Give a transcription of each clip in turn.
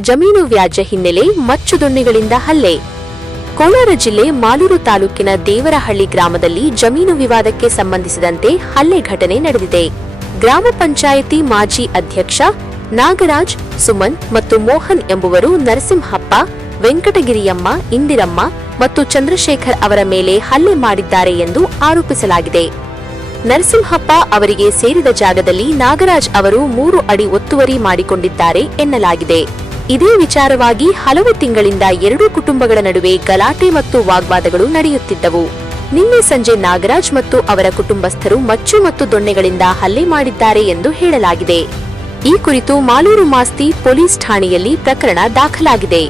ಜಮೀನು ವ್ಯಾಜ್ಯ ಹಿನ್ನೆಲೆ ಮಚ್ಚು ದೊಣ್ಣೆಗಳಿಂದ ಹಲ್ಲೆ. ಕೋಲಾರ ಜಿಲ್ಲೆ ಮಾಲೂರು ತಾಲೂಕಿನ ದೇವರಹಳ್ಳಿ ಗ್ರಾಮದಲ್ಲಿ ಜಮೀನು ವಿವಾದಕ್ಕೆ ಸಂಬಂಧಿಸಿದಂತೆ ಹಲ್ಲೆ ಘಟನೆ ನಡೆದಿದೆ. ಗ್ರಾಮ ಪಂಚಾಯಿತಿ ಮಾಜಿ ಅಧ್ಯಕ್ಷ ನಾಗರಾಜ್, ಸುಮನ್ ಮತ್ತು ಮೋಹನ್ ಎಂಬುವರು ನರಸಿಂಹಪ್ಪ, ವೆಂಕಟಗಿರಿಯಮ್ಮ, ಇಂದಿರಮ್ಮ ಮತ್ತು ಚಂದ್ರಶೇಖರ್ ಅವರ ಮೇಲೆ ಹಲ್ಲೆ ಮಾಡಿದ್ದಾರೆ ಎಂದು ಆರೋಪಿಸಲಾಗಿದೆ. ನರಸಿಂಹಪ್ಪ ಅವರಿಗೆ ಸೇರಿದ ಜಾಗದಲ್ಲಿ ನಾಗರಾಜ್ ಅವರು ಮೂರು ಅಡಿ ಒತ್ತುವರಿ ಮಾಡಿಕೊಂಡಿದ್ದಾರೆ ಎನ್ನಲಾಗಿದೆ. ಇದೇ ವಿಚಾರವಾಗಿ ಹಲವು ತಿಂಗಳಿಂದ ಎರಡೂ ಕುಟುಂಬಗಳ ನಡುವೆ ಗಲಾಟೆ ಮತ್ತು ವಾಗ್ವಾದಗಳು ನಡೆಯುತ್ತಿದ್ದವು ನಿನ್ನೆ ಸಂಜೆ ನಾಗರಾಜ್ ಮತ್ತು ಅವರ ಕುಟುಂಬಸ್ಥರು ಮಚ್ಚು ಮತ್ತು ದೊಣ್ಣೆಗಳಿಂದ ಹಲ್ಲೆ ಮಾಡಿದ್ದಾರೆ ಎಂದು ಹೇಳಲಾಗಿದೆ ಈ ಕುರಿತು ಮಾಲೂರು ಮಾಸ್ತಿ ಪೊಲೀಸ್ ಠಾಣೆಯಲ್ಲಿ ಪ್ರಕರಣ ದಾಖಲಾಗಿದೆ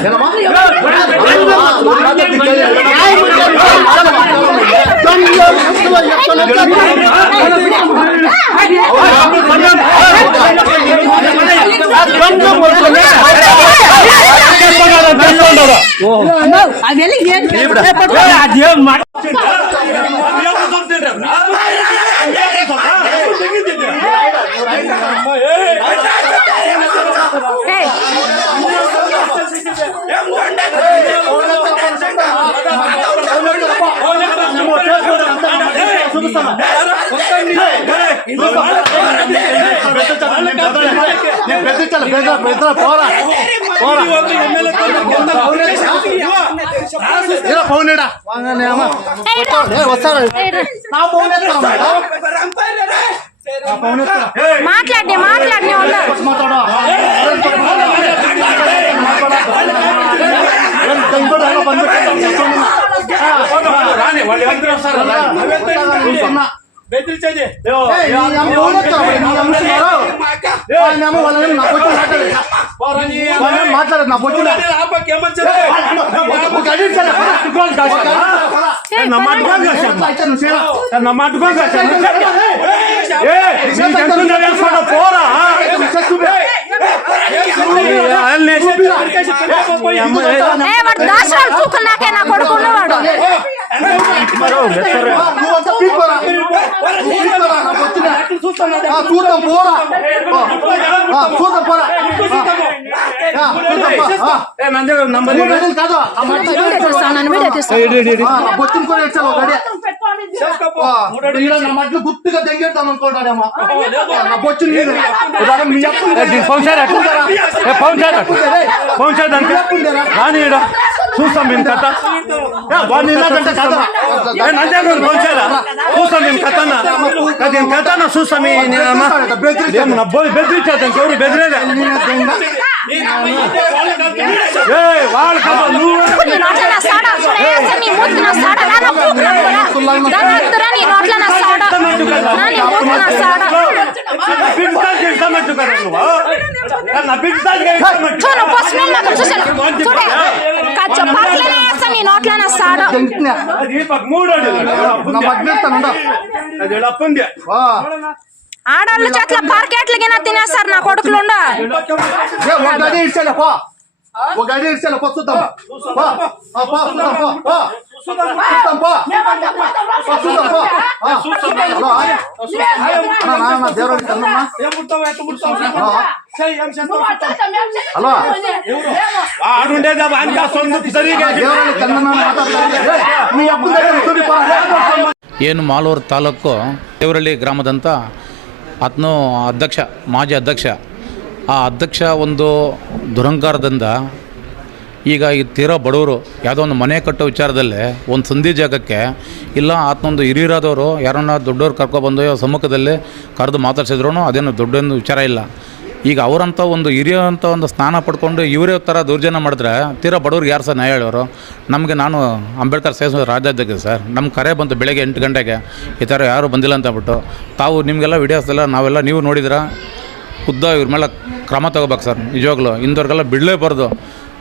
என்னமா అది చూపిస్తామా బెదిరించాలి బెదిర పోరా పోరా ఏదో ఫోన్ వస్తాడు నా ఫోన్ మాట్లాడి మాట్లాడి ఉన్నా రాని వాళ్ళు ఎవరు వస్తారు బెదిరించేది మాట్లాడదు నా పొచ్చు నా మాటుకోని పోరా దాసరాలు చూకులు నాకే నా కొడుకున్నవాడు చూద్దాం గుర్తుగా దెంగేద్దాం అనుకుంటాడేమో బొచ్చు పౌన్ సార్ పౌన్ సార్ పౌన్ సార్ దానికి రాని చూస్తాం మేము కథ వాడిని ఇలాగంటే కథ నేను అంతే నేను పోల్చేలా చూస్తాం మేము కథ నేను కథ నా చూస్తాం నా బోయ్ బెదిరించా ఎవరు బెదిరేదా వాళ్ళ కథ నువ్వు చూడు పసుపు నాకు చూసాను చూడే కచ్చు వేస్తాను నీ నోట్లోనే సాడు. ఆడవాళ్ళ చేతుల పార్కెట్లు గిన తినేస్తారు నా కొడుకులుండ ఒక గడి ಏನು ಮಾಲೂರು ತಾಲೂಕು ದೇವರಳ್ಳಿ ಗ್ರಾಮದಂಥ ಅತ್ನೋ ಅಧ್ಯಕ್ಷ ಮಾಜಿ ಅಧ್ಯಕ್ಷ. ಆ ಅಧ್ಯಕ್ಷ ಒಂದು ದುರಂಕಾರದಿಂದ ಈಗ ಈ ತೀರಾ ಬಡವರು ಯಾವುದೋ ಒಂದು ಮನೆ ಕಟ್ಟೋ ವಿಚಾರದಲ್ಲೇ ಒಂದು ಸಂಧಿ ಜಾಗಕ್ಕೆ ಇಲ್ಲ, ಆತನೊಂದು ಹಿರಿಯರಾದವರು ಯಾರನ್ನ ದೊಡ್ಡವ್ರು ಕರ್ಕೊಬಂದು ಸಮ್ಮುಖದಲ್ಲಿ ಕರೆದು ಮಾತಾಡ್ಸಿದ್ರು ಅದೇನು ದೊಡ್ಡೊಂದು ವಿಚಾರ ಇಲ್ಲ. ಈಗ ಅವರಂಥ ಒಂದು ಹಿರಿಯ ಅಂತ ಒಂದು ಸ್ನಾನ ಪಡ್ಕೊಂಡು ಇವರೇ ಥರ ದುರ್ಜನ ಮಾಡಿದ್ರೆ ತೀರಾ ಬಡವ್ರಿಗೆ ಯಾರು ಸರ್ ನ್ಯಾಯ ಹೇಳೋರು? ನಮಗೆ ನಾನು ಅಂಬೇಡ್ಕರ್ ಸೇರಿಸ ರಾಜ್ಯಾಧ್ಯಕ್ಷ ಸರ್. ನಮ್ಮ ಕರೆ ಬಂತು ಬೆಳಗ್ಗೆ ಎಂಟು ಗಂಟೆಗೆ. ಈ ಥರ ಯಾರೂ ಬಂದಿಲ್ಲ ಅಂತ ತಾವು ನಿಮಗೆಲ್ಲ ವಿಡಿಯೋಸ್ ಎಲ್ಲ ನಾವೆಲ್ಲ ನೀವು ನೋಡಿದ್ರೆ ಉದ್ದ ಇವ್ರ ಮೇಲೆ ಕ್ರಮ ತಗೋಬೇಕು ಸರ್, ನಿಜವಾಗ್ಲೂ. ಇಂಥವ್ರಿಗೆಲ್ಲ ಬಿಡಲೇಬಾರ್ದು.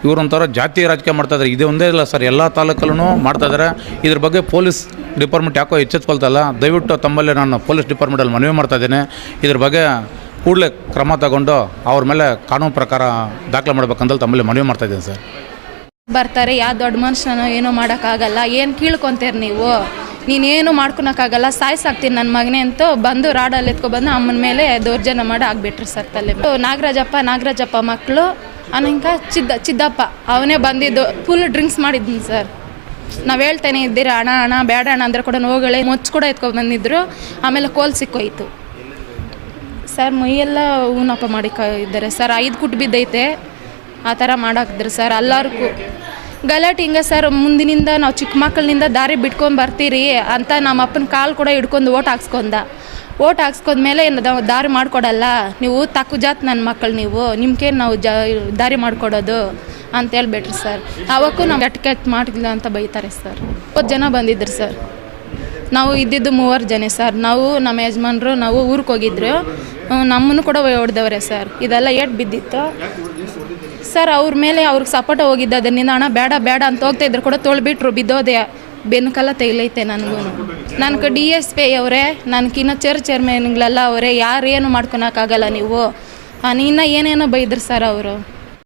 ಇವ್ರೊಂಥರ ಜಾತಿ ರಾಜಕೀಯ ಮಾಡ್ತಾಯಿದ್ದಾರೆ ಇದೇ ಒಂದೇ ಇಲ್ಲ ಸರ್. ಎಲ್ಲ ತಾಲೂಕಲ್ಲೂ ಮಾಡ್ತಾಯಿದ್ದಾರೆ ಇದ್ರ. ಬಗ್ಗೆ ಪೊಲೀಸ್ ಡಿಪಾರ್ಟ್ಮೆಂಟ್ ಯಾಕೋ ಎಚ್ಚೆತ್ಕೊಳ್ತಲ್ಲ. ದಯವಿಟ್ಟು ತಮ್ಮಲ್ಲಿ ನಾನು ಪೊಲೀಸ್ ಡಿಪಾರ್ಟ್ಮೆಂಟಲ್ಲಿ ಮನವಿ ಮಾಡ್ತಾ ಇದ್ದೀನಿ. ಇದ್ರ ಬಗ್ಗೆ ಕೂಡಲೇ ಕ್ರಮ ತಗೊಂಡು ಅವ್ರ ಮೇಲೆ ಕಾನೂನು ಪ್ರಕಾರ ದಾಖಲೆ ಮಾಡ್ಬೇಕಂತ ತಮ್ಮಲ್ಲಿ ಮನವಿ ಮಾಡ್ತಾ ಇದ್ದೀನಿ ಸರ್. ಬರ್ತಾರೆ. ಯಾವ ದೊಡ್ಡ ಮನುಷ್ಯನೋ ಏನೂ ಮಾಡೋಕ್ಕಾಗಲ್ಲ. ಏನು ಕೀಳ್ಕೊಂತೀರಿ ನೀವು? ನೀನೇನು ಮಾಡ್ಕೊಳಕ್ಕಾಗಲ್ಲ. ಸಾಯ್ಸಾಕ್ತೀನಿ ನನ್ನ ಮಗನೇ ಅಂತ ಬಂದು ರಾಡಲ್ಲಿ ಎತ್ಕೊಬಂದು ಅಮ್ಮನ ಮೇಲೆ ದೌರ್ಜನ್ಯ ಮಾಡಿ ಆಗ್ಬಿಟ್ರಿ ಸರ್ ತಲೆ ನಾಗರಾಜಪ್ಪ ನಾಗರಾಜಪ್ಪ ಮಕ್ಕಳು ಅನಂಕ ಚಿದ್ದ, ಚಿದ್ದಪ್ಪ, ಅವನೇ ಬಂದಿದ್ದು ಫುಲ್ ಡ್ರಿಂಕ್ಸ್ ಮಾಡಿದ್ದೀನಿ ಸರ್ ನಾವು ಹೇಳ್ತೇನೆ, ಇದ್ದೀರಾ ಅಣ್ಣ ಅಣ್ಣ ಬೇಡ ಅಣ್ಣ ಅಂದ್ರೆ ಕೂಡ ಹೋಗಳೆ ಮುಚ್ಚು ಕೂಡ ಎತ್ಕೊಂಡು ಬಂದಿದ್ರು. ಆಮೇಲೆ ಕೋಲ್ ಸಿಕ್ಕೋಯ್ತು. ಸರ್ ಮೈಯೆಲ್ಲ ಊನಪ್ಪ ಮಾಡಿ ಕ ಇದ್ದಾರೆ. ಸರ್ ಐದು ಕುಟ್ಟು ಬಿದ್ದೈತೆ. ಆ ಥರ ಮಾಡಾಕಿದ್ರು ಸರ್ ಎಲ್ಲರಿಗೂ ಗಲಾಟೆ ಹಿಂಗೆ ಸರ್ ಮುಂದಿನಿಂದ ನಾವು ಚಿಕ್ಕ ಮಕ್ಕಳಿನಿಂದ ದಾರಿ ಬಿಟ್ಕೊಂಡು ಬರ್ತೀರಿ ಅಂತ ನಮ್ಮ ಅಪ್ಪನ ಕಾಲು ಕೂಡ ಹಿಡ್ಕೊಂಡು ಓಟ್ ಹಾಕ್ಸ್ಕೊಂಡ ಓಟ್ ಹಾಕ್ಸ್ಕೊಂಡ್ಮೇಲೆ ಏನು ದಾರಿ ಮಾಡಿಕೊಡಲ್ಲ. ನೀವು ತಕ್ಕು ಜಾತ್ ನನ್ನ ಮಕ್ಕಳು ನೀವು. ನಿಮ್ಗೇನು ನಾವು ಜ, ದಾರಿ ಮಾಡಿಕೊಡೋದು ಅಂತ ಹೇಳ್ಬಿಟ್ರಿ ಸರ್. ಅವಕ್ಕೂ ನಾವು ಕೆಟ್ಟ ಮಾಡಿಲ್ಲ ಅಂತ ಬೈತಾರೆ ಸರ್. ಇಪ್ಪತ್ತು ಜನ ಬಂದಿದ್ರು ಸರ್. ನಾವು ಇದ್ದಿದ್ದು ಮೂವರು ಜನ ಸರ್. ನಾವು ನಮ್ಮ ಯಜಮಾನರು, ನಾವು ಊರಿಗೆ ಹೋಗಿದ್ರು. ನಮ್ಮನ್ನು ಕೂಡ ಹೊಡೆದವ್ರೆ ಸರ್. ಇದೆಲ್ಲ ಏಟ್ ಬಿದ್ದಿತ್ತು. ಸರ್, ಅವ್ರ ಮೇಲೆ ಅವ್ರಿಗೆ ಸಪೋರ್ಟ್ ಹೋಗಿದ್ದ ಅದರಿಂದ ಅಣ್ಣ ಬೇಡ ಬೇಡ ಅಂತ ಹೋಗ್ತಾ ಇದ್ರು ಕೂಡ ತೊಳ್ಬಿಟ್ರು, ಬಿದ್ದೋದೆ. ಬೆನ್ಕಲ್ಲ ತೆಗಿಲೈತೆ ನನಗೂ. ನನಗೆ ಡಿ ಎಸ್ ಪಿ ಅವರೇ ನನಗಿನ್ನ ಚೇರ್ ಚೇರ್ಮನ್ಗಳೆಲ್ಲ ಅವರೇ, ಯಾರು ಏನು ಮಾಡ್ಕೊಳಕ್ಕಾಗಲ್ಲ ನೀವು? ಇನ್ನು ಏನೇನೋ ಬೈದ್ರು ಸರ್ ಅವರು.